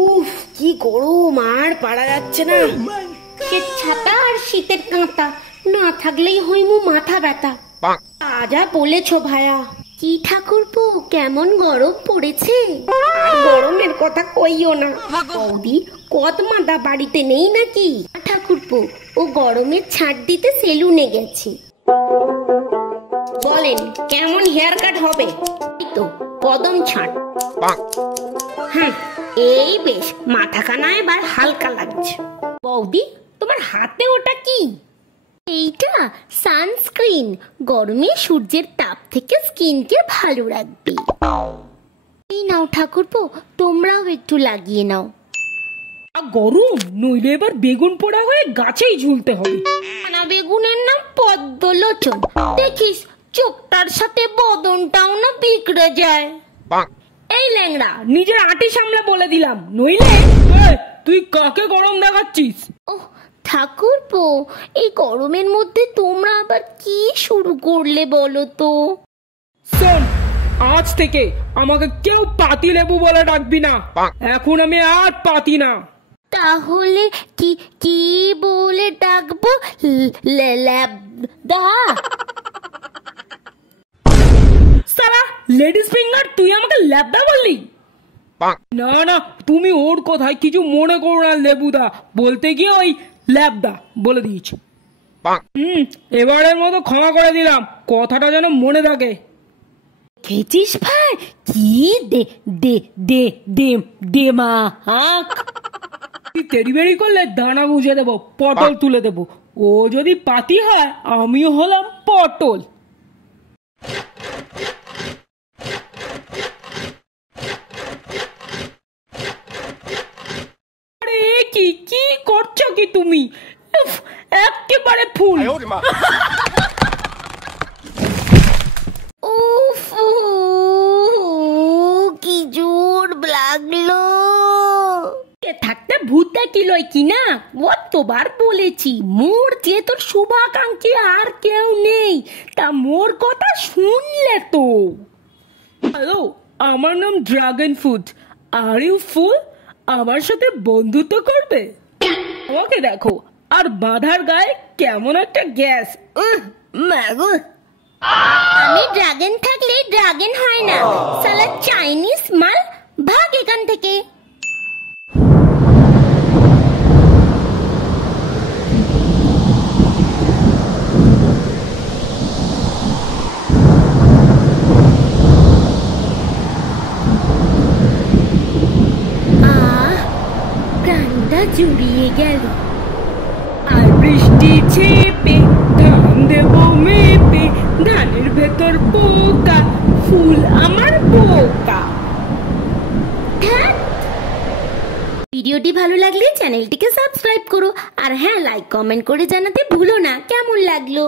উফ, কি গরম, আর পারা যাচ্ছে না। সে ছাতা আর শীতের কাঁটা না থাকলেই হইমু মাথা ব্যথা। যা বলেছো ভায়া। কি ঠাকুরপো, কেমন গরম পড়েছে। আর গরমের কথা কইও না। বৌদি, কদমাদা বাড়িতে নেই নাকি? ঠাকুরপো, ও গরমের ছাড় দিতে সেলুনে গেছে। বলেন, কেমন হেয়ার কাট হবে? এই তো কদম ছাড়। এই বেশ, মাথাখানা এবার হালকা লাগছে। বৌদি, তোমার হাতে ওটা কি? এইটা সানস্ক্রিন, গরমে সূর্যের তাপ থেকে স্কিনকে ভালো রাখবে। এই নাও ঠাকুরপো, তোমরাও একটু লাগিয়ে নাও। গরম, নইলে এবার বেগুন পোড়া হয়ে গাছেই ঝুলতে হবে। না, বেগুনের নাম পদ্মলোচন। দেখিস চোখটার সাথে বদনটাও না বিগড়ে যায়। এই ল্যাংড়া, নিজের আটি সামলে বলে দিলাম, নইলে তুই কাকে গরম দেখাচ্ছিস? ওহ ঠাকুরপো, এই গরমের মধ্যে তোমরা আবার কি শুরু করলে বলো তো? শোন, আজ থেকে আমাকে কেউ পাতি লেবু বলে ডাকবি না। এখন আমি আর পাতি না। তাহলে কি কি বলে ডাকবো? ল্যাবদা? সালা লেডিস ফিঙ্গার, তুই আমাকে ল্যাবদা বললি? না না, তুমি ওর কথায় কিছু মনে করো না লেবুদা, বলতে গিয়ে ওই ল্যাবদা বলে দিয়েছি। এবারের মতো ক্ষমা করে দিলাম, কথাটা যেন মনে থাকে। খেয়েছিস ভাই? কি দে দে দে দে দে মা হাক। তেড়ি বেড়ি করলে দানা বুঝে দেবো, পটল তুলে দেবো। ও যদি পাতি হয়, আমিও হলাম পটল। আরে কি কি করছো কি তুমি? উফ, একেবারে ফুল। উফ, কি জোর লাগলো। থাকতে ভূত দেখিলই কি না, কতবার বলেছি মোর যে তোর শুভাকাঙ্ক্ষী আর কেউ নেই, তা মোর কথা শুনলে তো। হ্যালো, আমার নাম ড্রাগন ফ্রুট। আর ইউ ফুল? আমার সাথে বন্ধুত্ব করবে? ওকে দেখো, আর বাঁধার গায়ে কেমন একটা গ্যাস। মাগো, আমি ড্রাগন থাকলে ড্রাগন হয় না, সালা চাইনিজ মাল। ভাগ এখান থেকে। প্রাণটা জুড়িয়ে গেল। আর বৃষ্টি ছেপে ধান দেব মেপে, ধানের ভেতর পোকা, ফুল আমার বোকা। ভিডিওটি ভালো লাগলে চ্যানেলটিকে সাবস্ক্রাইব করো, আর হ্যাঁ, লাইক কমেন্ট করে জানাতে ভুলো না কেমন লাগলো।